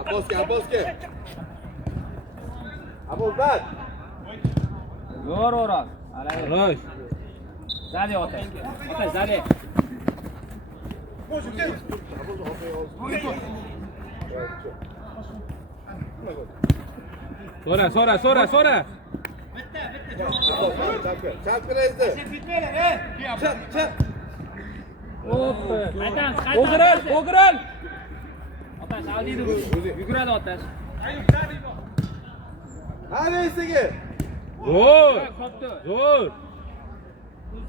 Abbosga. Abbosdan. Zo'r o'roq. Ro'y. Zali otash. Otash zali. So'ra. Chapkiraydi. Chap. Hoppa. O'giral. Otash aldiydi. Yuguradi otash. Hadi esiga.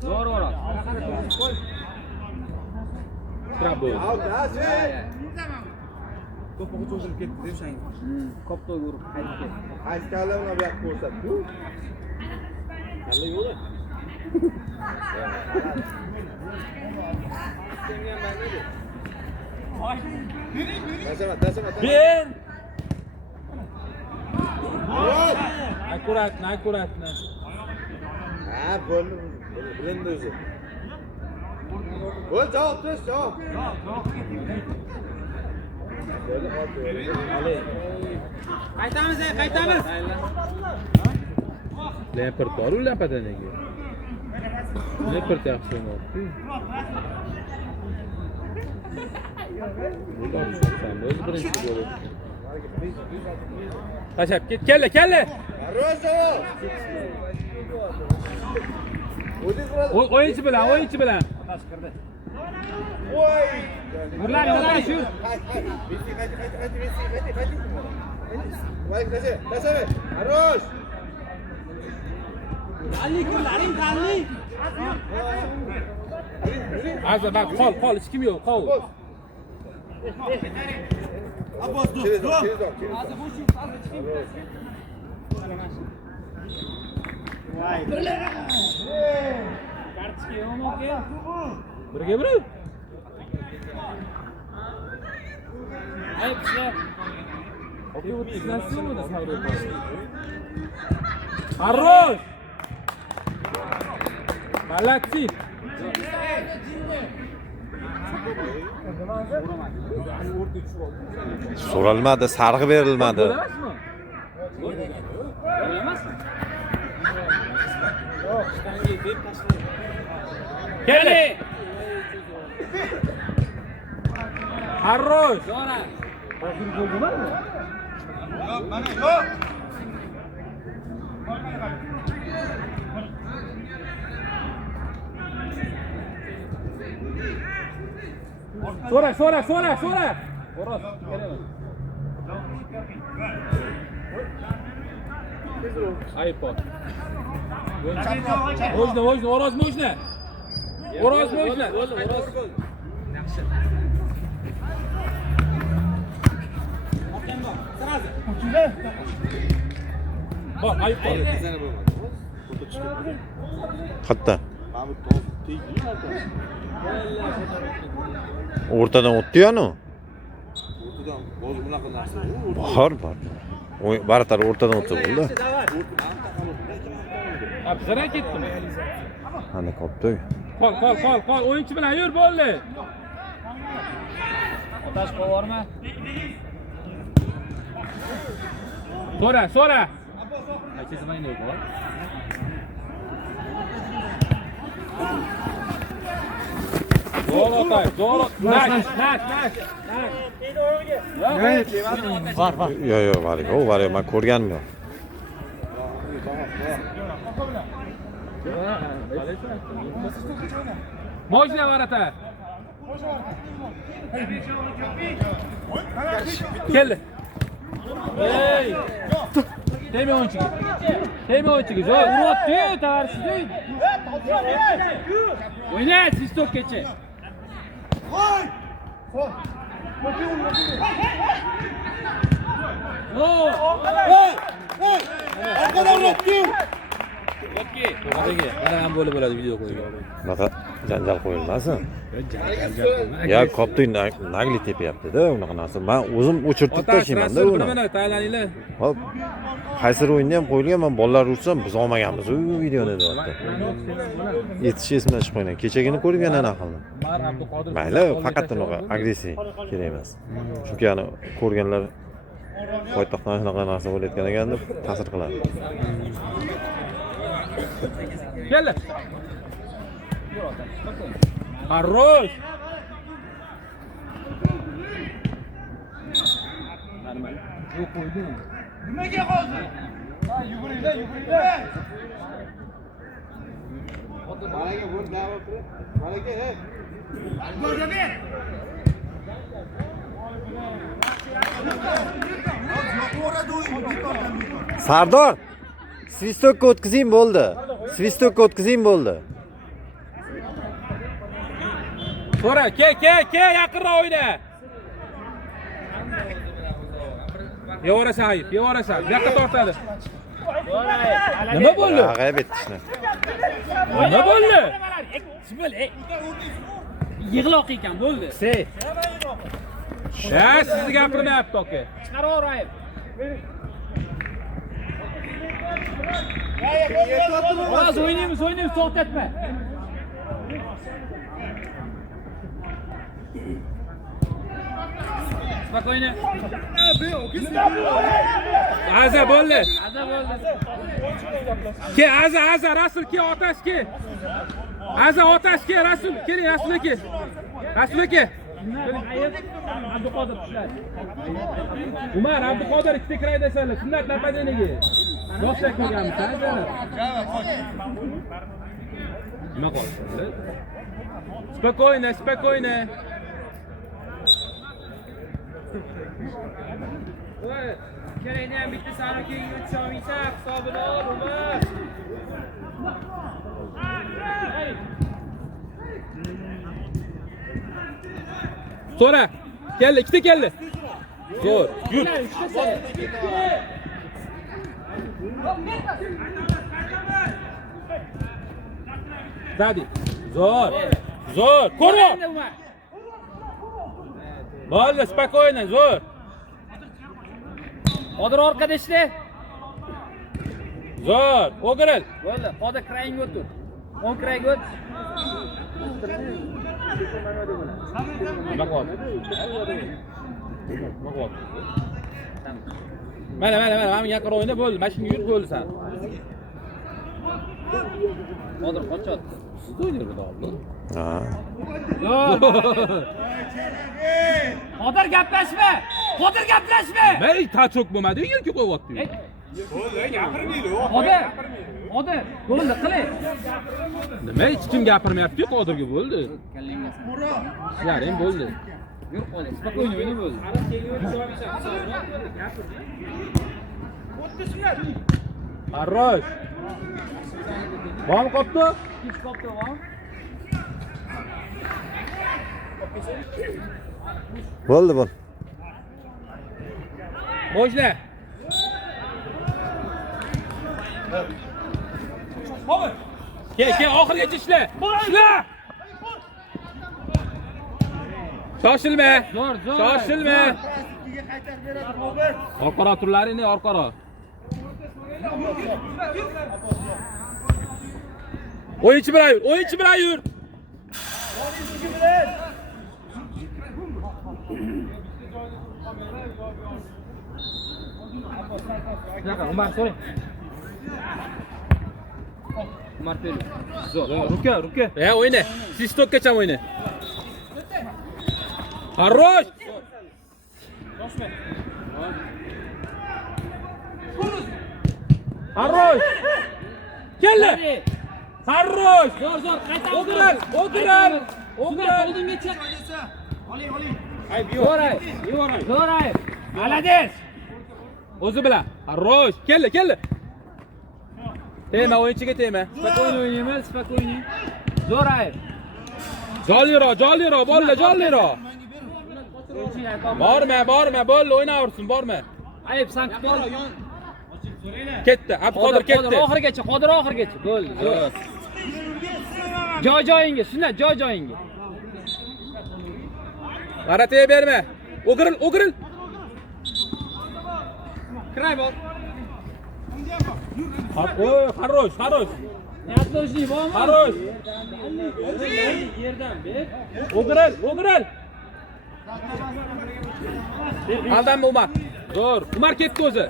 Zo'r o'roq. Trabo. To'pni cho'zilib ketdi deb shang. Koptoy urib qaytib ketdi. Qaysi kalla uni bu yoqqa ko'rsatdi. Kalla yo'q. Tashlama. Ber. Аккуратно. Ha, bo'ldi. Bilindi o'zi. Bo'l, javob. Qaytamiz. Lampard bor-u Lampadan nega? Lampard yaxshi o'ynayapti. O'zi birinchi gol urdi. Tashab ket, kella. Rozo. O'yinchi bilan. Voy. Urlar shu. Voy, tashlama. Arosh. Azza bak, qol, hech kim yo'q, qol. Abbos dur. Kartishga yo'qmi aka? Birga. Ayb ishlar. Aka o'tishlasizmi da savdo qilasiz? Arrosh. Молодцы. So'ralmadi, sarg'i berilmadi. Keldi. Arrosh. Zora. So'ra. O'roq. iPod. Можно, O'roz можно. Bak, iPod. Qatta. O'rtadan o'tdi-yanu. O'rtadan bo'z bunaqa narsa. Bor. Baratar o'rtadan o'tsa bo'ldi. Abzara ketdimi? Ana qopdi. Qol, o'yinchi bilan yur bo'ldi. Otash qo'vorma. So'ra. Qaysi mayni yo'q. Zo'r. Nash. Var. Yo'q, var. Men ko'rganim yo'q. Можно varata. Keldi. Ey! Tegma o'yinchiga. Zo'r uribdi-yu, tavarishdi. O'yna, siz to'pgacha. Arkadan uribdi. Okey. To'g'riga. Mana ham bo'lib bo'ladi video qo'ygan. Bunaqa janjal qo'yilmasin. Janjal. Ya koptoy nagli tepyapti-da unaqa narsa. Men o'zim o'chirtib tashlayman-da uni. Mana tayyorlaninglar. Hop. Qaysi o'yinda ham qo'yilgan, men bolalar ursam biz olmaganmiz u videoni deyapti. Yetish esimdan chiqib qo'ygan. Kechagini ko'rgan ana xilni. Umar Abduqodir. Mayli, faqat unaqa agressiv kerak emas. Chunki ani ko'rganlar poytaxtdan shunaqa narsa bo'layotgan ekan deb ta'sir qiladi. Keldi. Хорош. Yo'q qo'ydim. Nimaga qoldi? Ha, yuguringlar, yuguringlar. Malaga bo'l, davo qilib. Malaga, hey. Golga ber. Sardor, svistokka o'tkazing bo'ldi. Svistokka o'tkazing bo'ldi. So'ra, ke, yaqinroq o'yna. Yevarasan ayib, yevarasan. Yoqqa tortadi. Nima bo'ldi? G'ayb etdishni. Nima bo'ldi? Yig'loq ekan, bo'ldi. Ha, sizni gapirmayapti aka. Chiqaraverayib. Xo'roz o'ynaymiz, to'xtatma. Spokojno. Aza bo'ldi. Aza bo'ldi. Ke, Aza, Rasul ke, otash ke. Aza otash ke, Rasul, keling Rasul aka. Rasul aka. Abduqodir tushlar. Umar Abduqodir ikkita kiraydasanlar. Sunnat napadaniga. Boshqa ko'rganmisan, jana? Nima qoldi? Spokojno. Voy, kerakni ham bitta sani keyin o'tish olmaysan, hisobini ol, Umar. So'ra. Keldi, ikkita keldi. Zo'r. Yur. Zadi. Zo'r. Ko'ro. Bo'ldi, spokojno, zo'r. Qodir orqada ishla. Zo'r, o'giril. Bo'ldi, Qodir krayinga o'tir. 10 krayga o't. Nima qoldi? Mana, men yaqin o'yinda bo'ldi. Mashina yurib bo'ldi sen. Qodir qochyapti. O'ynaydi bu dog'ni. Ha. Yo'q. Qodir gaplashma. Men tachok bo'lmadi, yerga qo'yapti. Qodir, bo'ldi, qiling. Nima hech kim gapirmayapti-ku, Qodirga bo'ldi. Yarim bo'ldi. Yur Qodir, spokojno o'yna bo'ldi. Хорош. Bormi qopdi? Hech qopdi, bormi? Bo'ldi. Bo'shla. Ke, oxirgacha ishla. Shoshilma. Zo'r. Shoshilma. Orqaro turlaringni, orqaro. O'yinchi bilan yur. Umar, so'ring. Umar Peli. Zo'r. Ruka. O'yna. Sistokkacha o'yna. Хорош. Хорош. Keldi. Хорош. Zo'r, qayta. O'giral. Oldinga chiq. Zo'ray. Malades. O'zi bilan. Хорош. Keldi. Tema o'yinchiga tema. Spokojno o'ynaymiz, spokojno. Zo'ray. Jolliroq, jolliroq. Borma, bo'ldi, o'ynaversin, borma. Ayib, sen kutib ol. Ketdi. Abduqodir ketdi. Oxirigacha, Qodir oxirigacha. Bo'ldi. Zo'r. Joy-joyingga, Sunnat joy-joyingga. G'aratga berma. O'giril. Kiray bor. Хорош. Yatloshlik bormi? Хорош. Yerdan ber. O'giril. Aldanma Umar. Zo'r. Umar ketdi o'zi.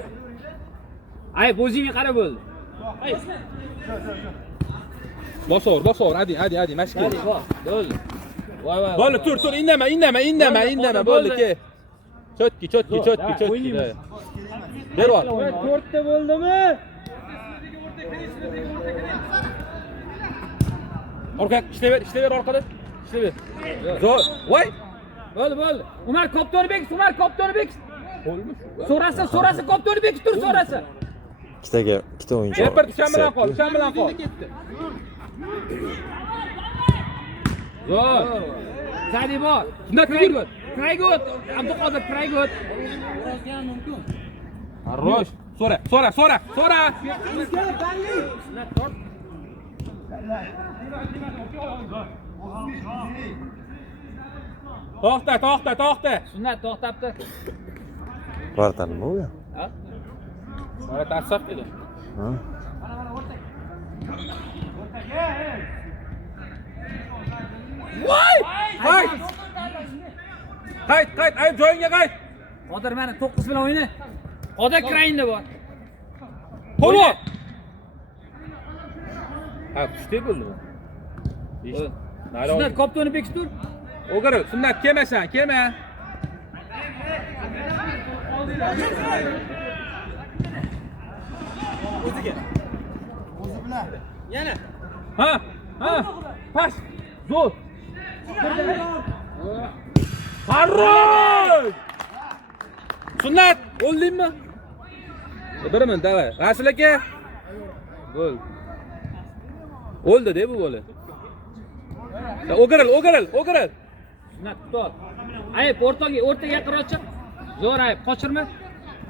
Ayb, o'zingga qara bo'ldi. Bosor. Hadi, mashq qil. Hadi, bor. Bo'ldi. Voy. Bo'ldi, tur. Indama. Bo'ldi, ke. Chotki. Ber bor. 4 ta bo'ldimi? Orqa ishlayver orqada. Ishlayver. Zo'r. Voy. Bo'ldi. Umar koptoni bekit. So'rasa koptoni bekit tur so'rasa. Ikkita o'yinchi. Bir tushan bilan qol. Zo'r. Zadi bor. Sunnat yur. Kraygot. Abduqodir Kraygot. Хорош. So'ra. To'xta. Sunnat to'xtabdi. Vartan nima u? Ha? Mana tasdiq edi. Ha? Voy! Qayt, ayb joyingga qayt. Qodir mana 9 bilan o'yna. Qodir Krayinda bor. Qo'lo. Ha, kuchli bo'ldi bu. Sunnat koptoni bekit tur. O'giril, Sunnat kelma. O'zi bilan. Yana. Ha. Pas. Zo'r. Farrosh! Sunnat, o'ldingmi? Biraman, davay. Rasul aka. Bo'l. O'ldi-da bu bola. O'giril. Sunnat tut. Ayb, o'rtaga qirotchi. Zo'r ayb, qochirma.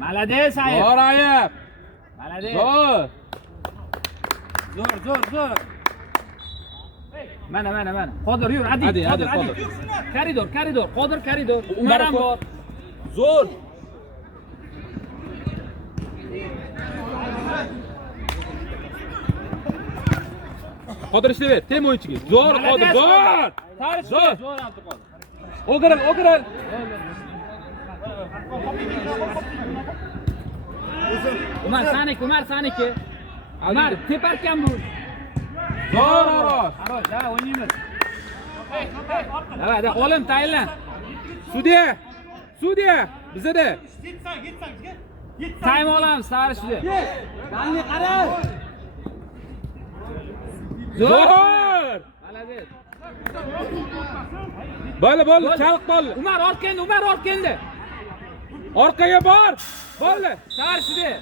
Malades ayb. Zo'r ayb. Malades. Zo'r. Mana. Qodir yur, hadi. Qodir. Koridor. Qodir koridor. Umar ham bor. Zo'r. Qodir ishlayver, tem o'yinchiga. Zo'r Qodir, zo'r. Zo'r Abduqodir. O'giril. Umar saniki. Umar teparkan bu. Zo'r. Haroz, da o'ynaymiz. Da olim tayinlan. Sudya, bizda. Time olamiz, sari sudya. Dalni qara. Zo'r. Malades. Bo'ldi, chaliq bol. Umar ortganda. Orqaga bor. Bo'ldi. Sari sudya.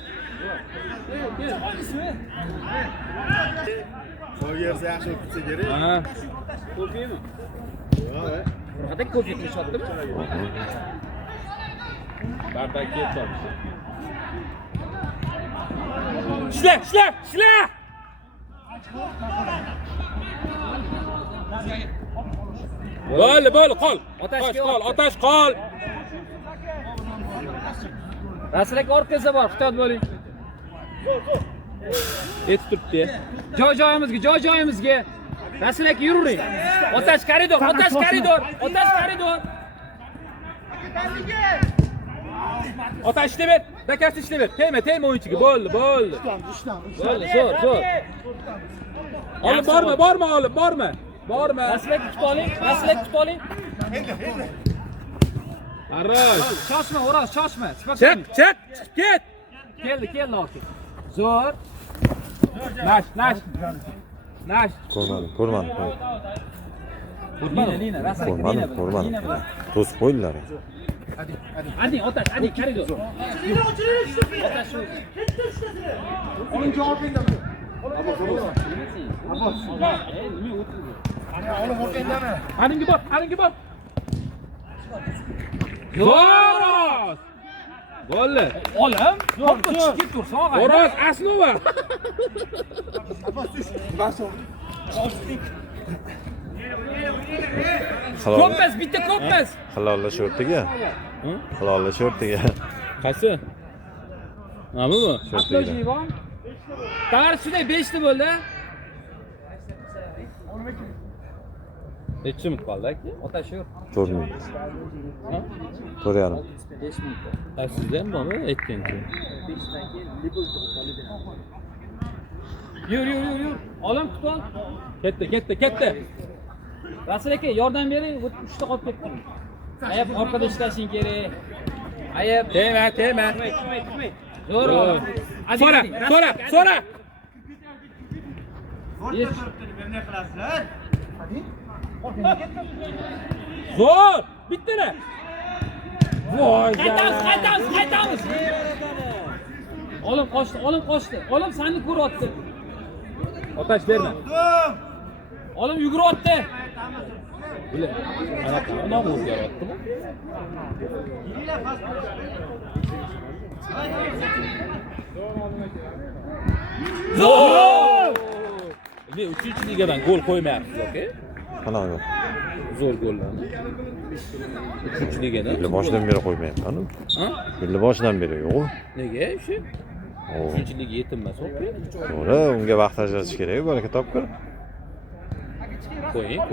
So'gersa yaxshi o'tsa kerak. Ha. Ko'pimi? Qanday ko'pga ketishotdimi? Bardak ketdi. Ishla. Bo'ldi, qol. Otash qol. Rasul aka orqangizda bor, ehtiyot bo'ling. Yetib turibdi. Joy-joyimizga. Rasul aka yuring. Otash koridor. Otash ishlayver. Dakasi ishlayver. Tegma o'yinchiga. Bo'ldi. Bo'ldi, zo'r. Olib borma. Rasul aka kutib oling. Arroz. Shoshma, O'roz, shoshma. Chiq, ket. Keldi orqa. Zo'r. Nash. Ko'rmadim. Lina, Rasul aka Lina. Ko'rmadim. To'sib qo'ydilar. Hadi, otash, koridor. Otash shu. Onun javobingda bu. Haringi bor. Zo'r! Bo'ldi. Olim, zo'r chiqib tursa, og'ay. Xo'roz Asnova. Ko'pmas, bitta ko'pmas. Halolla shortiga. Halolla shortiga. Qaysi? Nima bu? Atlojivo. Tavar shunday 5 ta bo'ldi. Necha minut qoldi aka? Ota shu 4 minut. 4,5. 5 minut. Sizdan bormi aytgancha? Yur. Olim kutib ol. Ketdi. Rasul aka, yordam bering, 3 ta qolib ketdim. Ayab orqada ishlashing kerak. Ayab Tema. zo'r. So'ra. Zo'r! Bittara. Voy, Qaytamiz. Olim qochdi. Olim seni ko'ryapti. otash berma. Olim yuguryapti. Bile. Ana o'zgaryaptimi? Zo'r! Ne 3-ligadan gol qo'ymayapsiz, aka? Qanaqa? Zo'r gollarni. 3-ligadan. Yil boshidan beri qo'ymayapman. Ha? Yil boshidan beri yo'q. Nega shu? 3-liga yetinmas, aka. To'g'ri, unga vaqt ajratish kerak, baraka topkir. Qo'ying.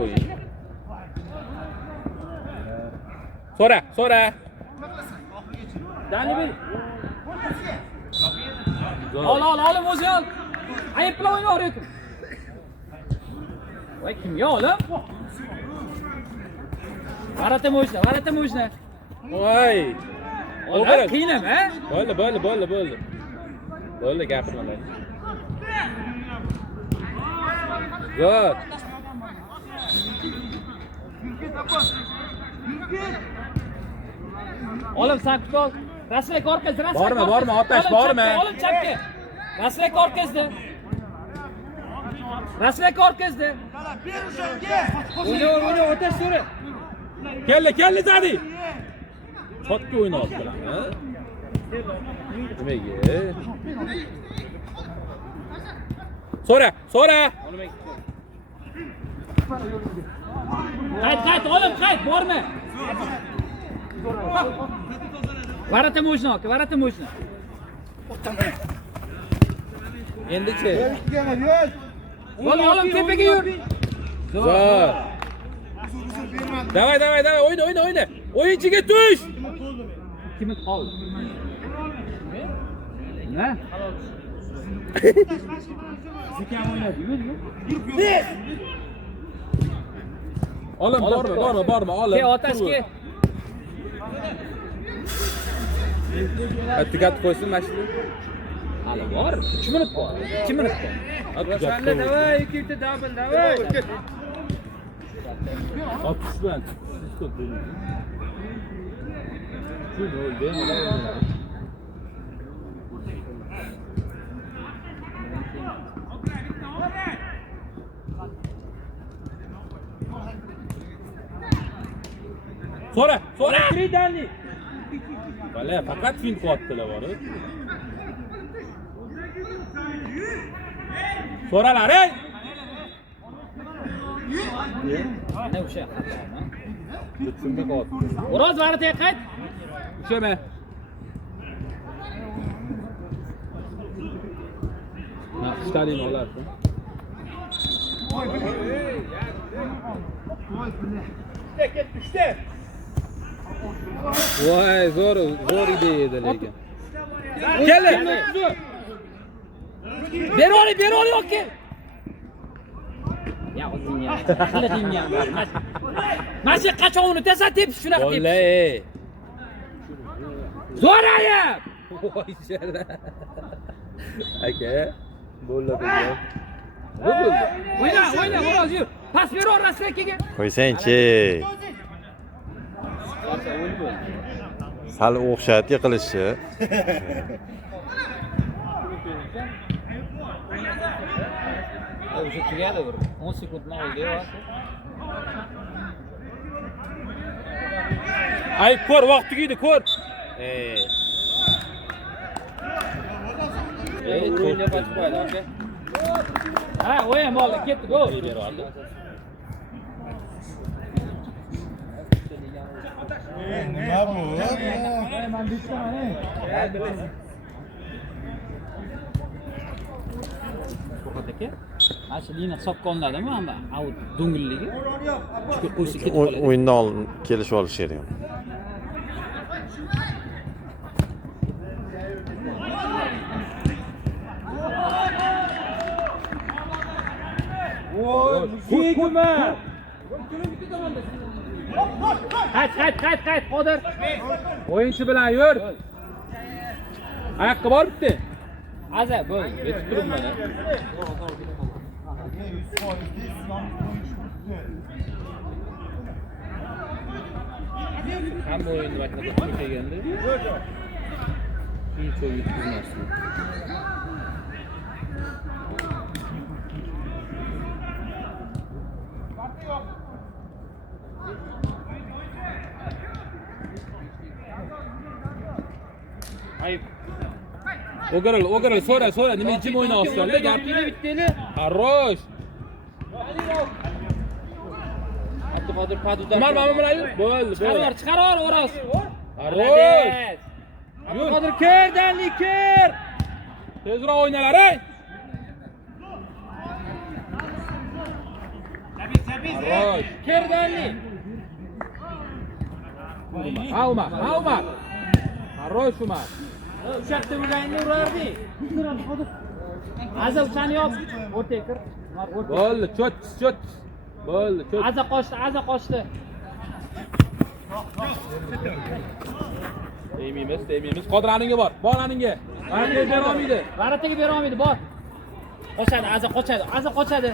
So'ra. Danibil. Olim o'zi ol. Ayib bilan o'ynayapti. Voy kimga olim? Varata mo'jna. Voy. Olim qiynama. Bo'ldi. Bo'ldi, gapirmalar. Zo'r. Olim sen kutib ol. Rasulak orqasida. Borma, otash borma. Olim chapga. Rasulak orqasida. O'yna, otash so'ra. Keldi Zadi. Chotga o'ynayaptilar, ha? Nimaga? So'ra. Qayt, olim qayt, borma. Varata mo'jna. Endi-chi? Olim tepaga yur. Zo'r. Davay, o'yna. O'yinchiga tush. 2 minut qoldi. Ne? Zikam o'ynadi, yurdi. Olim, borma, olim. Ke otashga. Tugatib qo'ysin mashina. Hali bor. 3 minut bor. 2 minut bor. Davay, davay. Otish bilan. So'ra. Kiridanli. Valla faqat fin qilyaptilar bor. So'ralar, ey! Ne o'sha xatoma? Tushunma qo'yapti. Biroz varataga qayt. Tushunma. Ha, Stalin olardi. Voy, zo'r ideya edi lekin. Keldi. Ber ol yoki. Ya o'zingga. Qilig'ingga. Mana qachon tesa tepish shunaqa tepish. Vallahi. Zo'rayib. Voy shara. Aka, bo'ladi. O'yna, biroz yur. Pas ber Rasulakaga. Qo'ysang-chi. Sal o'xshat yiqilishni. O'sha tugadi bir 10 sekundni oldi va. Ay, ko'r, vaqt tugaydi, ko'r. O'yinga qochib qo'ydi, aka. Ha, o'yin bo'ldi, ketdi, gol. Nima bu? Furqat aka, mana shu lina hisobga olinadimi? Mana out do'ngilligi. Chiqib qo'ysa ketib qoladi. O'yindan oldin kelishib olish kerak. Qayt, Qodir. O'yinchi bilan yur. Oyoqqa bor bitta. Aza, bo'l, yetib turibman. Hamma o'yinni vaqtida kelganda shuncha yetkazmasdi. Ayıp. O'giral, so'ra, nima jim o'ynayapsan-da? Gapingni bitteli. Xarosh. Abduqodir Padudan. Umar mana bilan yur. Bo'ldi. Chiqar, O'roz. Xarosh. Abduqodir ker, Danli ker. Tezroq o'ynalar, ey. Xarosh. Ker, Danli. Ha, Umar. Xarosh, Umar. Ushaqda urganingni urardi. Aza uchani yop. O'rtaga kir. Bo'ldi, cho't. Bo'ldi, cho't. Aza qochdi. Deymiz. Qodiraniga bor. Bolaningga. Baraka bera olmaydi. Barataga bera olmaydi, bor. Qochadi, Aza qochadi.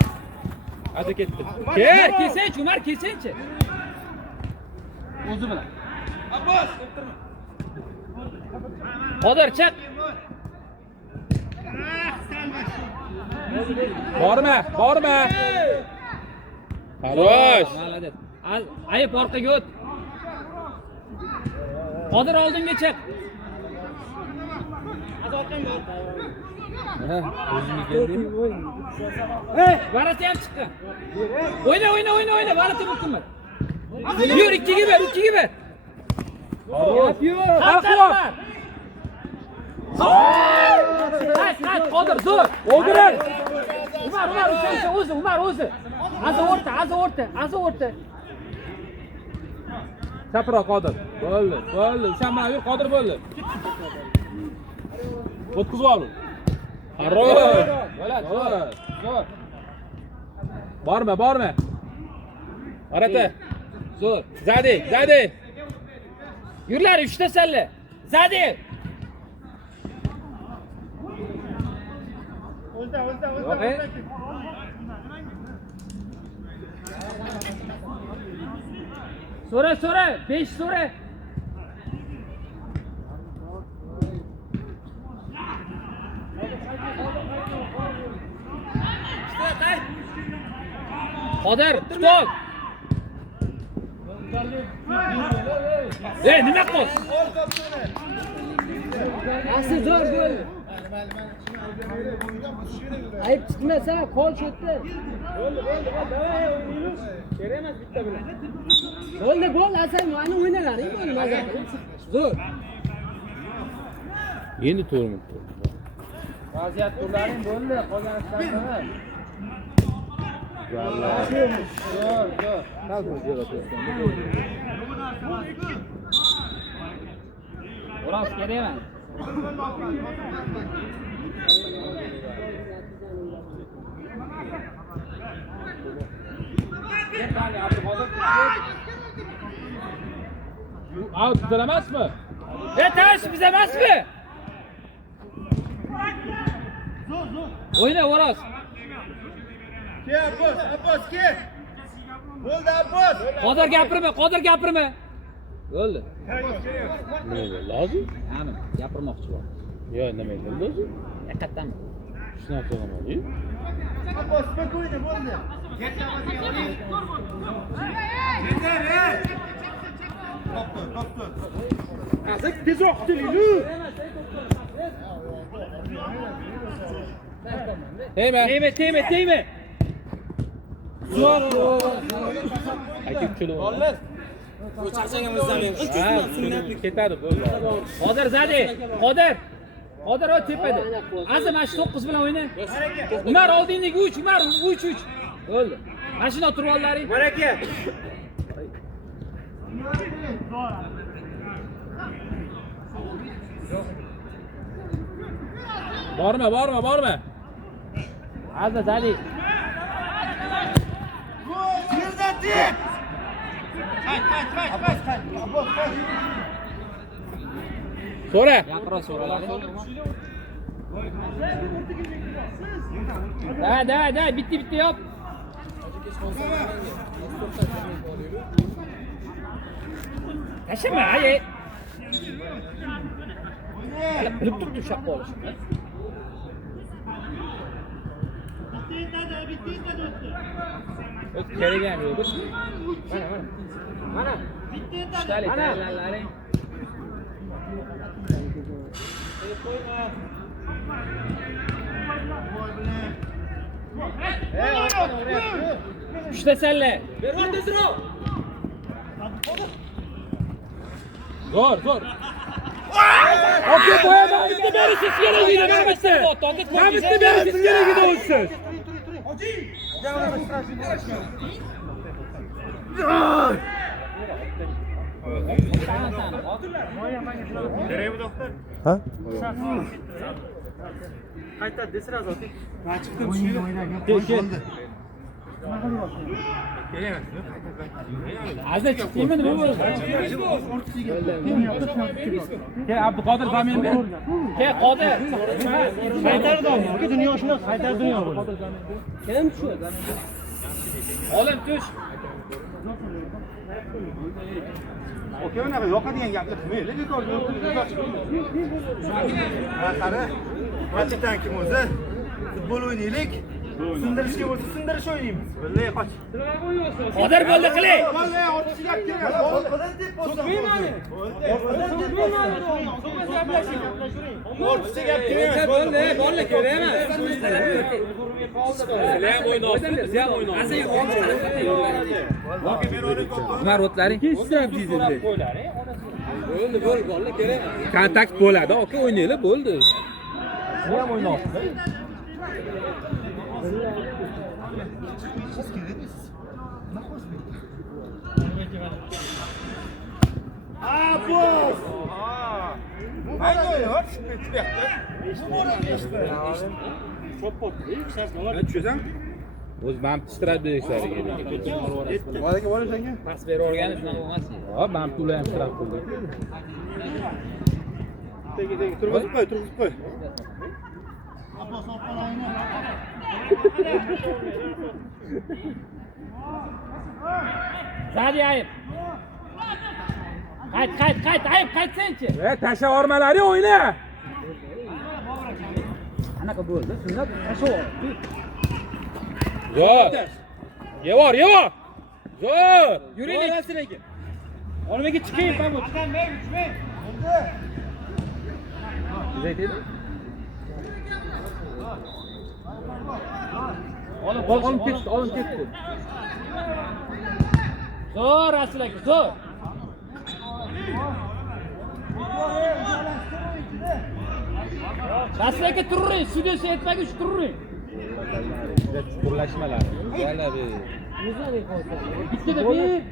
Aza ketdi. Kelsenchi, Umar, kelsenchi. O'zi bilan. Abbos, Qodir chiq. Borma. Xarosh. Malades. Ayib orqaga o't. Qodir oldinga chiq. O'zimga keldim. Barati ham chiqqan. O'yna, Barati butunmi? Yur, ikkiga ber. Xarosh. Qayt, Qodir, zo'r. O'giral. Umar o'zi. Aza o'rta. Chaproq Qodir. Bo'ldi. Sen bilan yur, Qodir bo'ldi. O'tkazib ol. Xarosh. Bo'ladi, zo'r. Borma. Arata. Zo'r. Zadi. Yurlar 3 ta salla. Zadi. Okay. So'ra, 5 so'ra. Qodir, stop. Nima qil? Asli zo'r gol. Ayıp çıkmasa kol çöktü. Gol Hasan mani oynalar, iyi böyle mazza. Zo'r. Endi to'g'rimi? Vaziyat turlaring bo'ldi, qolgan ishlarni. O'roz kerak emas. Out emasmi? Tash biz emasmi? O'yna O'roz. Ke Abbos, ke. Bo'ldi Abbos. Qodir gapirma. Bo'ldi. Nima bo'ldi? Lozim? Ana, gapirmoqchi bor. Yo, nima bo'ldi o'zi? Haqiqatan. Shunaqa qilmadi. Abbos, spokojno, bo'ldi. Azık tezroq qiling. Tegme. Ketadi bo'ldi. Qodir zadi. Qodir o tepada. Azim mana shu 9 bilan o'yna. Umar oldingdagi 3, Umar 3. Bo'ldi. Mana shuna turib ollaring. Baraka. Borma. Azim zadi. So'ra. Yaqinroq so'ralaring. Da, bitti yop. Tashima, ay. Bilib turibdi ushab qolish. Kerak ham yo'q. Mana. Stali tayyorlanlaring. Ushtasanlar. Bervar tezroq. Zo'r. Aka boyada bitta berishingiz kerak edi, bermasa. Ha bitta berishingiz kerak edi o'zsiz. Ha? Qayta desraz oti. Azat chiqdimi nima bo'ldi? Ke Abduqodir zamin ber. Ke Qodir. Qaytardimi? Dunyo shuna qaytar dunyo bo'ldi. Kim shu? Olim tush. Oke, unaqa yoqadigan gapni qilmaylik, bekor qara. Kapitan kim o'zi? Futbol o'ynaylik. Sindirishga bo'lsa sindirish o'ynaymiz. Billahi qoch. Qodir bo'ldi qiling. Vallahi ortiqcha gap kerak. Qo'ldan deb bo'lsa. Ortiqcha gap kerak. Borlar kerak emas. Sizlar ham o'ynayapsiz, biz ham o'ynayapmiz. Umar o'tlaring. Bo'ldi, borlar kerak. Kontakt bo'ladi, aka o'ynaylik, bo'ldi. Siz ham o'ynayapsiz. Boss! Aynen öyle var. O'z mamti ishtirok berishlariga. Voyaga borishanga? Pas berib o'rganish shunaqa emas. Ha, mamti ular ham ishtirok qildi. Turg'izib qo'y. Zadi ayib. Qayt, ayib, qaytsanchi. Tasha ormalari o'yna. Qanaqa bo'ldi? Shunda tashlab. Zo'r. Yevor. Zo'r. Yuraylik. Olmaga chiqing, pamoch. Olib ketdi. Zo'r, Rasul aka, zo'r. Rasul aka turing, studiyosi yetmaguncha turing. Chuqurlashmalar. Yana bir. Bittada bir.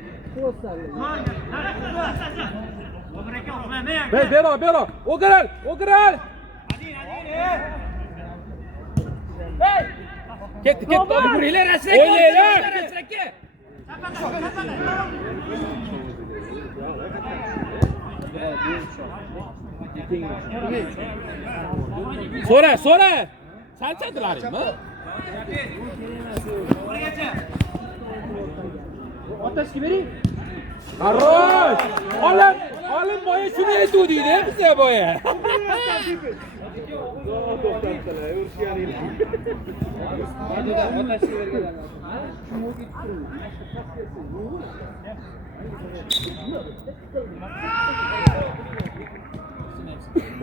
Bero. O'giral. Ketdi. Yuringlar, Rasul aka. O'ynaylar. Rasul aka. So'ra. Salchadilaringmi? Otashga bering. Qarrosh! Olim boya shuni aytuvdik-da bizga boya.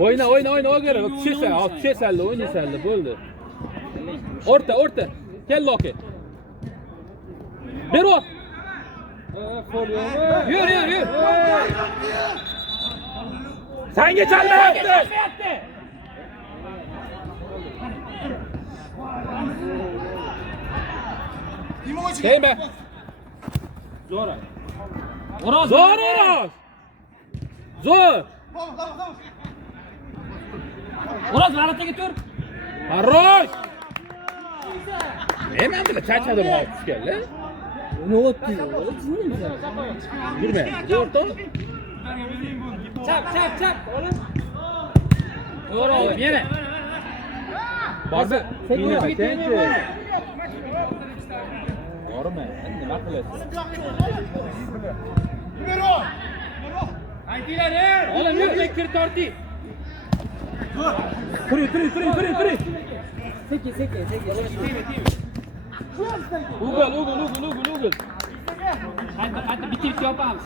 O'yna, o'g'il. Tushasan, o'ynaysan, bo'ldi. O'rta. Kel Loki. Ber ot. Yur. Senga chalmayapti. Kelma. Zo'r. O'roz g'alatiga tur. Harosh. Men bilan chachadim tushganlar. Nima o'tdi? Yurma. Zo'rda. Chap. O'roz yana. Borsa. Nima qilyapsiz? Oğlum yur kir torting. Turing. Seki. Ugul. Hadi bitir yapamiz.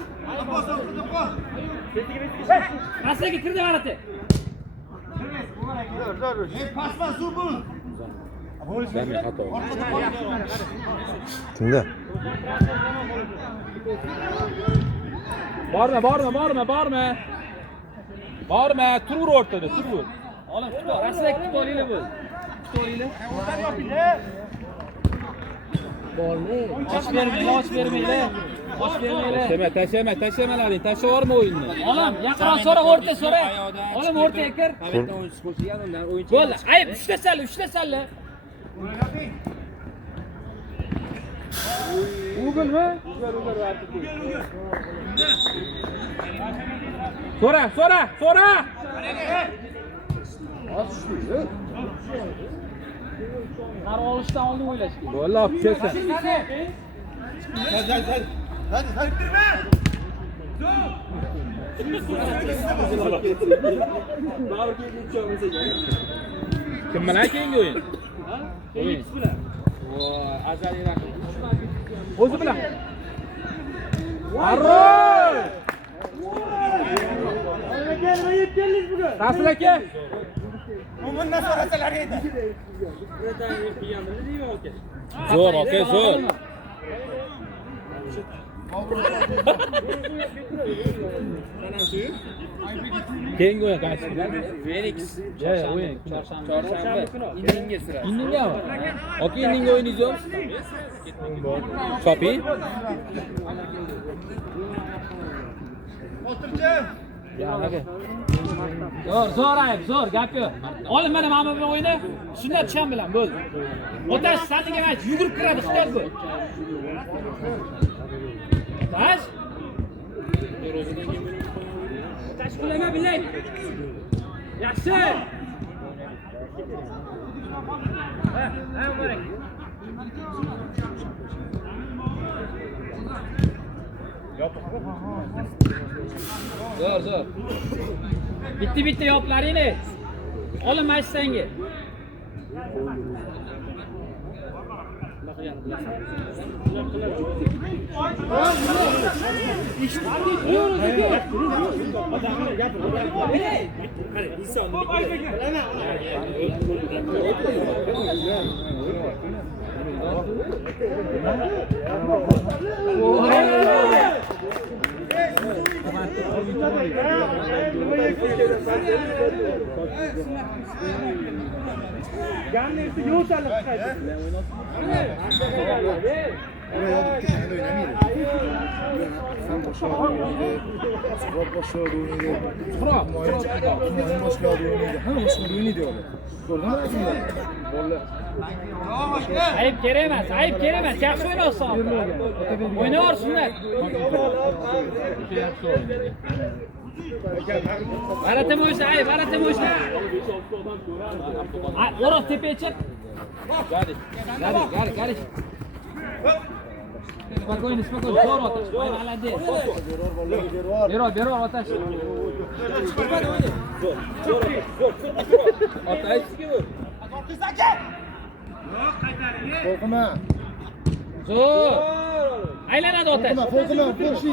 Aslaga kirdi g'alati. Pas zubul. Dami xato. Kimda? Borma, tur o'rtada, tur. Oğlum tut. Aslaga tut olinglar bu. Tut olinglar. Och bermanglar. Tashlamalar, tashlavorma o'yinni. Oğlum yaqinroq so'ra, o'rta so'ra. Oğlum o'rtaga kir. Bo'ldi. Ayb, uchta salla. Ugulmi? So'ra. Qara olishdan oldin o'ylash kerak. Bo'ldi, olib kelsan. Kim bilan keyingi o'yin? O'yin bilan. Azaliy raqib. O'zi bilan. Arroy! Rasul aka. Bundan so'rasalar edi. Zo'r, aka, zo'r. Keyingi o'yin qaysi? Felix. O'yin. Chorshanba. Indinga sira. Indingami? Aka, indinga o'yinimiz yo'q. Chopi. O'tirchi. Zo'r ayb, zo'r gap yo'q. Olim mana bu o'yini shunday tusham bilan bo'ldi. Otash satiga emas, yugurib kiradi xitoy bu. Tash. Tash qilma bilay. Yaxshi. Ha, o'rek. Zo'r. Bitti yoplaringni. Olin mashsangi. Ayıp kerak emas, yaxshi o'ynaysan. O'ynayversinlar. G'alati bo'lsa, g'alati bo'lsa. O'roq tepaga chiq. Gari. Spokojno, zo'r otash. Молодец. Beror otash. Qo'rqma. Zo'r. Aylanadi otash. Qo'rqma, qo'rqishdi.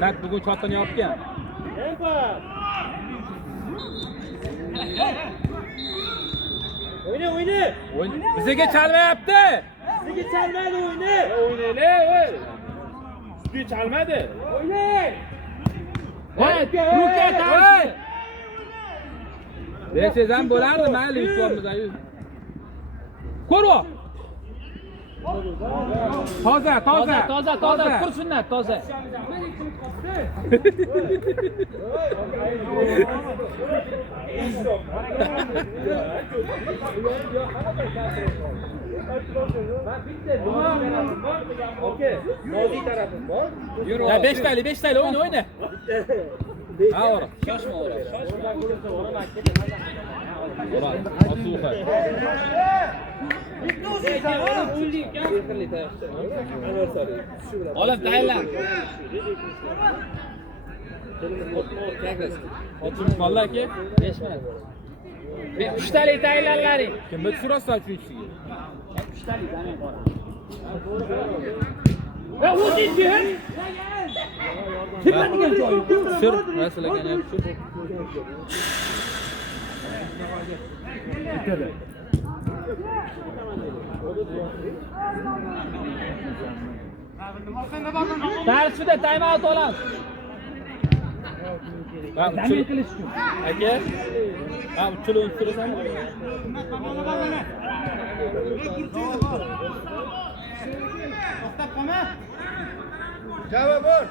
Nat bugun chotini yopgan. Bizga chalmayapti. Bizga chalmadi o'yni. O'ynaylar, bizga chalmadi. O'ynay. Voy, ruka tashdi. Desiz ham bo'lardi, mayli yutamiz. Ko'rvo. Toza, tursunlar, toza. Ya 5 tayli oyna. Ha, ora. Shoshma. Ora, asuha. Olib tayinlan. Otim qo'llaki 5 minut. 3 talik tayinlanlaring. Kimni tushirasiz uchinchisiga? 3 talik zamin qora. Va o'zingiz Kimlarga joyi? Tushir, masalaga ham tushir. Tarixda time out olamiz. Zamin qilish uchun. Aka. Ha, uchilib turasanmi? To'xtab qolma. Javob bor.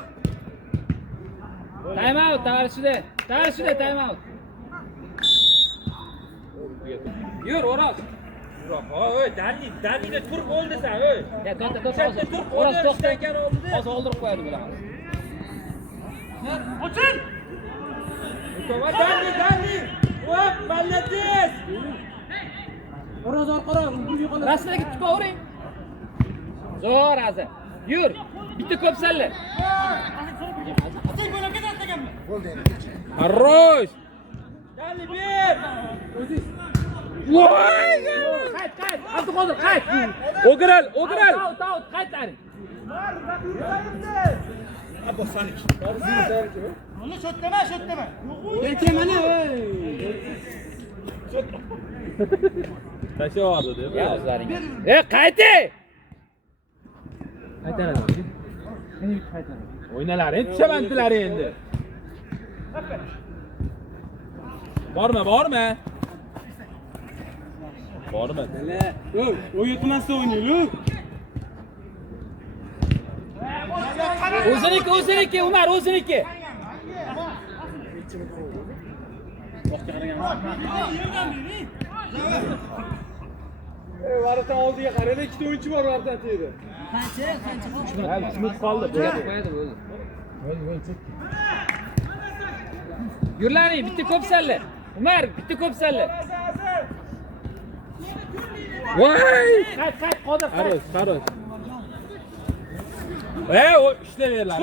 Time out, tarixda time out. Yur, O'roz. Oy, Danida tur bo'ldi sen, oy. Ya, to'xta. O'roz to'xta ekan oldi. Hozir oldirib qo'yadi bular. Ochin! Dani. Hop, молодец. O'roz orqaroq, yuqori. Rasmiga chiqavering. Zo'r azim. Yur. Bitta ko'p sallar. Arroz. Dali ber. Voy! Qayt. Abduqodir, qayt. O'giral. Out, qaytaring. Abbosanik. Uni shottama. Kechemani, ey. Tashavardi deb. Yozlaring. Qayti! Qaytaradi. O'ynalaring, tushamantilar endi. Borma. O'yitmasda o'ynaylik. O'ziniki, Umar, o'ziniki. Varatan oldiga qaraydi, ikkita o'yinchi bor varatan deydi. Qancha? Tushib qoldi. Qo'yadi. Yurlaring, bitta ko'p sallar. Umar, bitta ko'p sallar. Voy! Qayt, Qodir. Qaroz. O ishlayverlar.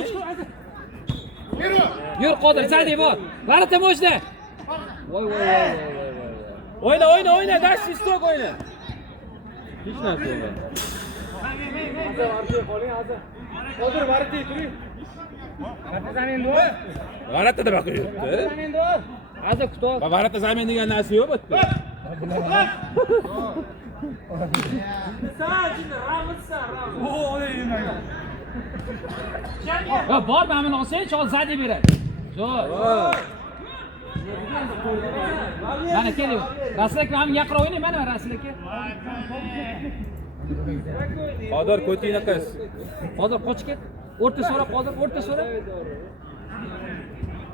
Yur, Qodir, zadi bor. Varata mo'jda. Voy. O'yna, dash istok o'yna. Hech narsa yo'q. Hozir varata turing. Varata deb qo'yibdi. Hozir kutib. Varata zamin degan narsa yo'q bu yerda. Ya bor, men buni olsang, hozir zadi beradi. Zo'r. Mana keling. Rasulak ham yaqin o'ynay, mana Rasulak. Qodir ko'tingni qis. Qodir qochib ket. O'rta so'ra Qodir, o'rta so'ra.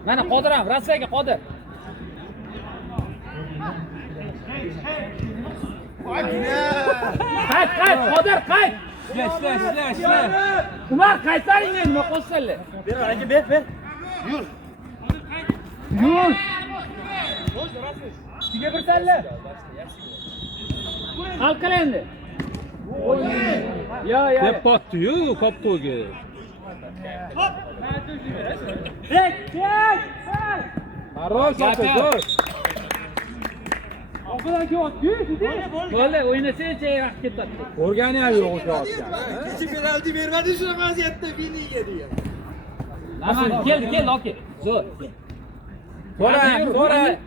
Mana Qodir ham Rasulakga Qodir. Qayt, Qodir, qayt. Ishla. Umar, qaytaring endi, nima qilsanlar? Ber, aka, ber. Yur. Sizga bir talla. Halqala endi. Ya. Deb qotdi-yu, qopqo'ga. Hop. Tek. Haroz zo'r. Oqidan ketdi. Bo'ldi, o'ynasang-chi, vaqt ketadi. O'rgani ham yo'q o'sha otga. Kecha penalti bermadi shu vaziyatda Viniga degan. Keldi, oke. Zo'r. To'ra.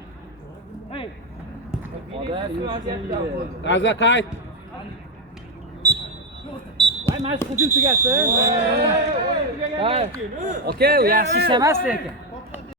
Aza qayt. Voy, mana shu hujum tugasin. Okey, u yaxshi ish emas lekin.